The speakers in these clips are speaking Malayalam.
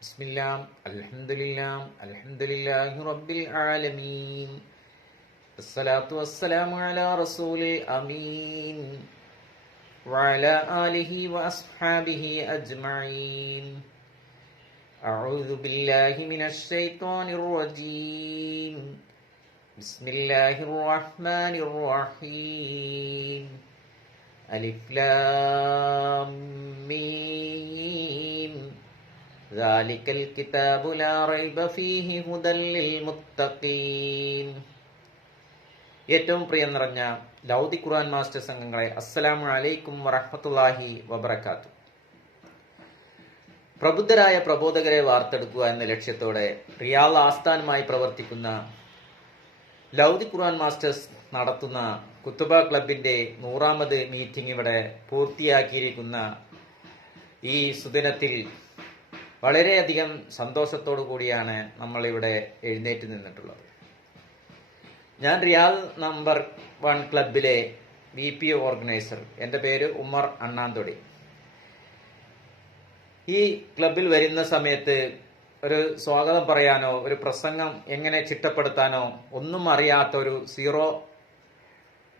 ബിസ്മില്ലാഹ് അൽഹംദുലില്ലാഹി റബ്ബിൽ ആലമീൻ അസ്സലാത്തു വസ്സലാമു അലാ റസൂലിൽ അമീൻ വഅലാ ആലിഹി വഅസ്ഹാബിഹി അജ്മഈൻ. അഊദു ബില്ലാഹി മിനശ് ശൈത്വാനിർ റജീം. ബിസ്മില്ലാഹിർ റഹ്മാനിർ റഹീം. അലിഫ് ലാം മീം ദാലിക്കൽ കിതാബു ലാ റൈബ ഫീഹി ഹുദൽ ലിൽ മുത്തഖീൻ. ഏറ്റവും പ്രിയം നിറഞ്ഞ ലൗദി ഖുർആൻ മാസ്റ്റേഴ്സ് അംഗങ്ങളെ, അസ്സലാമു അലൈക്കും വറഹ്മത്തുള്ളാഹി വബറകാതുഹു. പ്രബുദ്ധരായ പ്രബോധകരെ വാർത്തെടുക്കുക എന്ന ലക്ഷ്യത്തോടെ റിയാദ് ആസ്ഥാനമായി പ്രവർത്തിക്കുന്ന ലൗദി ഖുർആൻ മാസ്റ്റേഴ്സ് നടത്തുന്ന കുത്തുബ ക്ലബിന്റെ 100ാമത് മീറ്റിംഗ് ഇവിടെ പൂർത്തിയാക്കിയിരിക്കുന്ന ഈ സുദിനത്തിൽ വളരെയധികം സന്തോഷത്തോടു കൂടിയാണ് നമ്മളിവിടെ എഴുന്നേറ്റ് നിന്നിട്ടുള്ളത്. ഞാൻ റിയാദ് നമ്പർ 1 ക്ലബിലെ VP ഓർഗനൈസർ. എൻ്റെ പേര് ഉമർ അണ്ണാന്തൊടി. ഈ ക്ലബിൽ വരുന്ന സമയത്ത് ഒരു സ്വാഗതം പറയാനോ ഒരു പ്രസംഗം എങ്ങനെ ചിട്ടപ്പെടുത്താനോ ഒന്നും അറിയാത്ത ഒരു സീറോ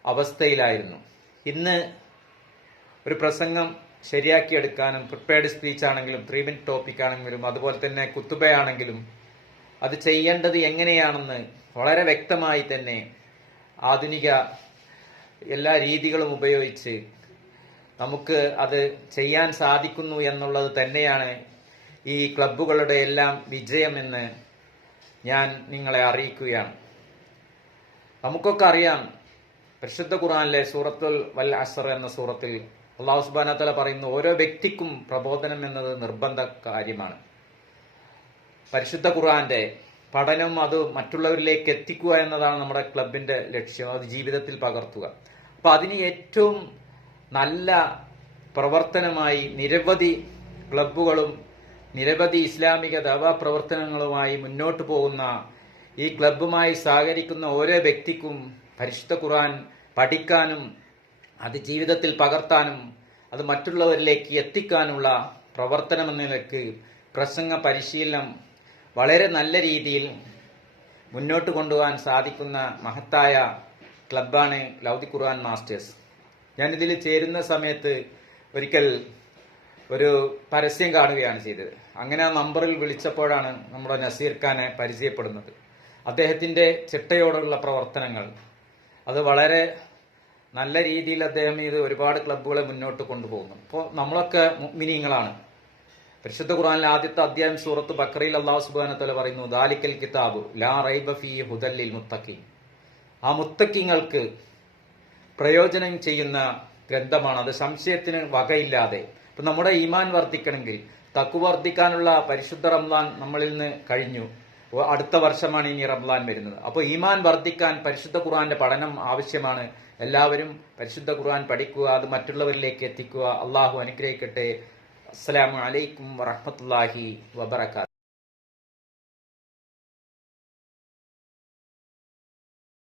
അവസ്ഥയിലായിരുന്നു. ഇന്ന് ഒരു പ്രസംഗം ശരിയാക്കിയെടുക്കാനും പ്രിപ്പയർഡ് സ്പീച്ച് ആണെങ്കിലും 3 മിനിറ്റ് ടോപ്പിക് ആണെങ്കിലും അതുപോലെ തന്നെ കുത്തുബയാണെങ്കിലും അത് ചെയ്യേണ്ടത് എങ്ങനെയാണെന്ന് വളരെ വ്യക്തമായി തന്നെ ആധുനിക എല്ലാ രീതികളും ഉപയോഗിച്ച് നമുക്ക് അത് ചെയ്യാൻ സാധിക്കുന്നു എന്നുള്ളത് തന്നെയാണ് ഈ ക്ലബ്ബുകളുടെ എല്ലാം വിജയമെന്ന് ഞാൻ നിങ്ങളെ അറിയിക്കുകയാണ്. നമുക്കൊക്കെ അറിയാം, പരിശുദ്ധ ഖുർആനിലെ സൂറത്തുൽ വൽ അസ്ർ എന്ന സൂറത്തിൽ അല്ലാഹു സുബ്ഹാനഹു വ തആല പറയുന്നു, ഓരോ വ്യക്തിക്കും പ്രബോധനം എന്നത് നിർബന്ധ കാര്യമാണ്. പരിശുദ്ധ ഖുർആന്റെ പഠനം അത് മറ്റുള്ളവരിലേക്ക് എത്തിക്കുക എന്നതാണ് നമ്മുടെ ക്ലബിന്റെ ലക്ഷ്യം, അത് ജീവിതത്തിൽ പകർത്തുക. അപ്പൊ അതിന് ഏറ്റവും നല്ല പ്രവർത്തനമായി നിരവധി ക്ലബ്ബുകളും നിരവധി ഇസ്ലാമിക ദഅവാ പ്രവർത്തനങ്ങളുമായി മുന്നോട്ട് പോകുന്ന ഈ ക്ലബ്ബുമായി സഹകരിക്കുന്ന ഓരോ വ്യക്തിക്കും പരിശുദ്ധ ഖുർആൻ പഠിക്കാനും അത് ജീവിതത്തിൽ പകർത്താനും അത് മറ്റുള്ളവരിലേക്ക് എത്തിക്കാനുള്ള പ്രവർത്തനം എന്ന നിലയ്ക്ക് പ്രസംഗ പരിശീലനം വളരെ നല്ല രീതിയിൽ മുന്നോട്ട് കൊണ്ടുപോകാൻ സാധിക്കുന്ന മഹത്തായ ക്ലബ്ബാണ് ലൗദി ഖുർആൻ മാസ്റ്റേഴ്സ്. ഞാനിതിൽ ചേരുന്ന സമയത്ത് ഒരിക്കൽ ഒരു പരസ്യം കാണുകയാണ് ചെയ്തത്. അങ്ങനെ ആ നമ്പറിൽ വിളിച്ചപ്പോഴാണ് നമ്മുടെ നസീർ ഖാനെ പരിചയപ്പെടുന്നത്. അദ്ദേഹത്തിന്റെ ചിട്ടയോടുള്ള പ്രവർത്തനങ്ങൾ അത് വളരെ നല്ല രീതിയിൽ അദ്ദേഹം ഇത് ഒരുപാട് ക്ലബ്ബുകളെ മുന്നോട്ട് കൊണ്ടുപോകുന്നു. അപ്പോൾ നമ്മളൊക്കെ മുഅ്മിനീങ്ങളാണ്. പരിശുദ്ധ ഖുർആനിലെ ആദ്യത്തെ അധ്യായം സൂറത്ത് ബഖറയിൽ അല്ലാഹു സുബ്ഹാനഹു വ തആല പറയുന്നു, ദാലിക്കൽ കിതാബു ലാ റൈബ ഫീഹി ഹുദൽ ലിൽ മുത്തഖീൻ. ആ മുത്തഖീങ്ങൾക്ക് പ്രയോജനം ചെയ്യുന്ന ഗ്രന്ഥമാണ്, അത് സംശയത്തിന് വകയില്ലാതെ. ഇപ്പൊ നമ്മുടെ ഈമാൻ വർദ്ധിക്കണമെങ്കിൽ തഖ്വ വർദ്ധിക്കാനുള്ള പരിശുദ്ധ റമളാൻ നമ്മളിൽ നിന്ന് കഴിഞ്ഞു. അടുത്ത വർഷമാണ് ഇനി റമളാൻ വരുന്നത്. അപ്പോൾ ഈമാൻ വർദ്ധിക്കാൻ പരിശുദ്ധ ഖുർആന്റെ പഠനം ആവശ്യമാണ്. എല്ലാവരും പരിശുദ്ധ ഖുർആൻ പഠിക്കുക, അത് മറ്റുള്ളവരിലേക്ക് എത്തിക്കുക. അള്ളാഹു അനുഗ്രഹിക്കട്ടെ. അസ്സലാമു അലൈക്കും വറഹ്മത്തുള്ളാഹി വബറകാതുഹു.